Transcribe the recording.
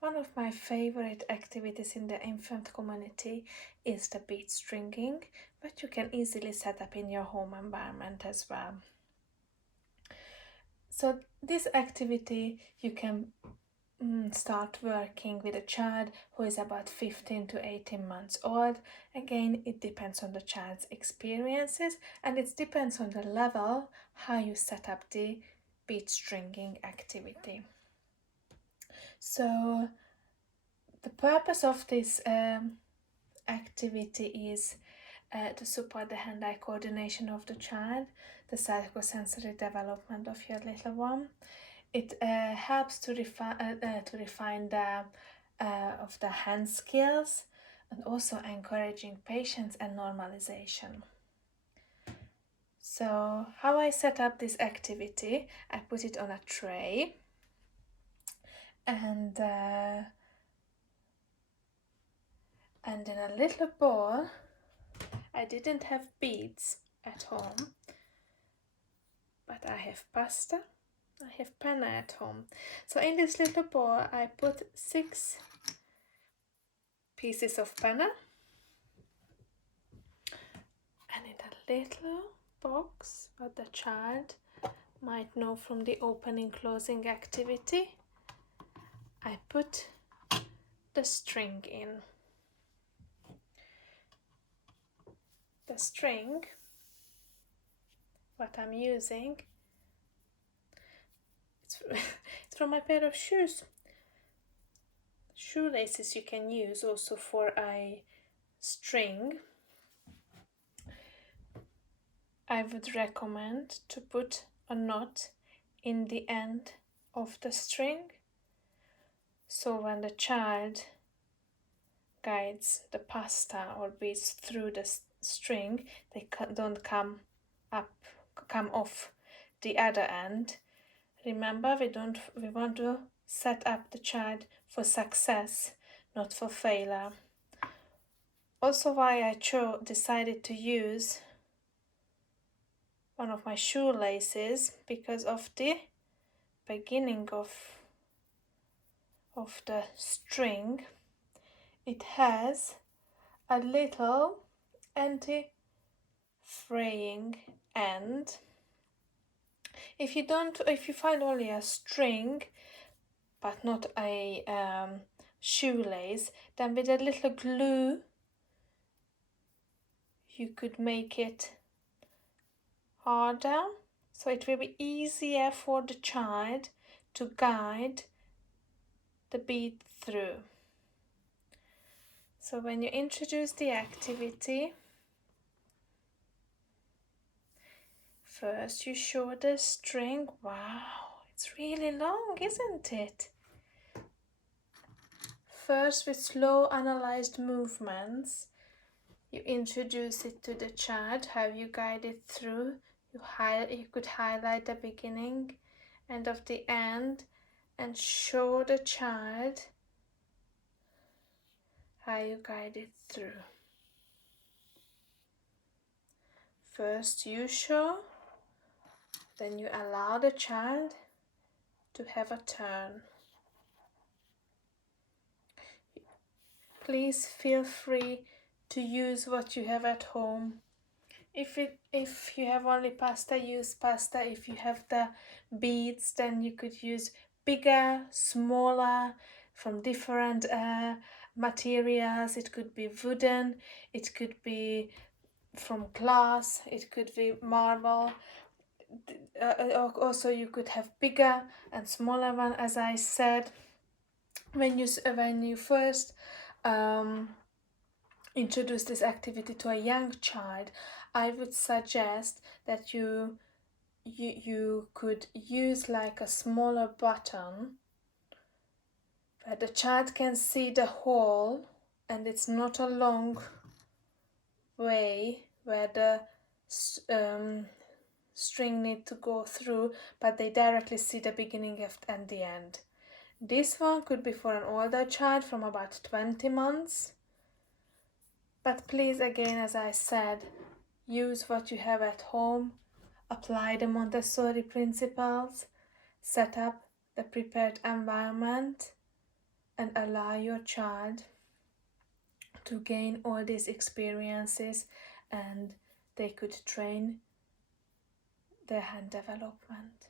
One of my favorite activities in the infant community is the bead stringing, but you can easily set up in your home environment as well. So this activity you can start working with a child who is about 15 to 18 months old. Again, it depends on the child's experiences and it depends on the level how you set up the bead stringing activity. So the purpose of this activity is to support the hand-eye coordination of the child, the psychosensory development of your little one. It helps to refine the of the hand skills and also encouraging patience and normalization. So how I set up this activity, I put it on a tray and in a little bowl. I didn't have beads at home, but I have pasta, I have panna at home. So in this little bowl I put 6 pieces of panna, and in a little box that the child might know from the opening closing activity, I put the string in. The string, what I'm using, it's from my pair of shoes. Shoelaces you can use also for a string. I would recommend to put a knot in the end of the string, so when the child guides the pasta or beads through the string, they don't come off the other end. Remember, we want to set up the child for success, not for failure. Also, why I decided to use one of my shoelaces, because of the beginning of the string, it has a little anti-fraying end. If you find only a string but not a shoelace, then with a little glue you could make it harder, so it will be easier for the child to guide the bead through. So when you introduce the activity, first you show the string. Wow, it's really long, isn't it? First, with slow analyzed movements, you introduce it to the child, how you guide it through. You could highlight the beginning and of the end and show the child how you guide it through. First you show, then you allow the child to have a turn. Please feel free to use what you have at home. If you have only pasta, use pasta. If you have the beads, then you could use bigger, smaller, from different materials. It could be wooden, it could be from glass, it could be marble. Also you could have bigger and smaller one, as I said. When you first introduce this activity to a young child, I would suggest that you could use like a smaller button where the child can see the hole, and it's not a long way where the string need to go through, but they directly see the beginning and the end. This one could be for an older child from about 20 months. But please, again, as I said, use what you have at home, apply the Montessori principles, set up the prepared environment, and allow your child to gain all these experiences, and they could train their hand development.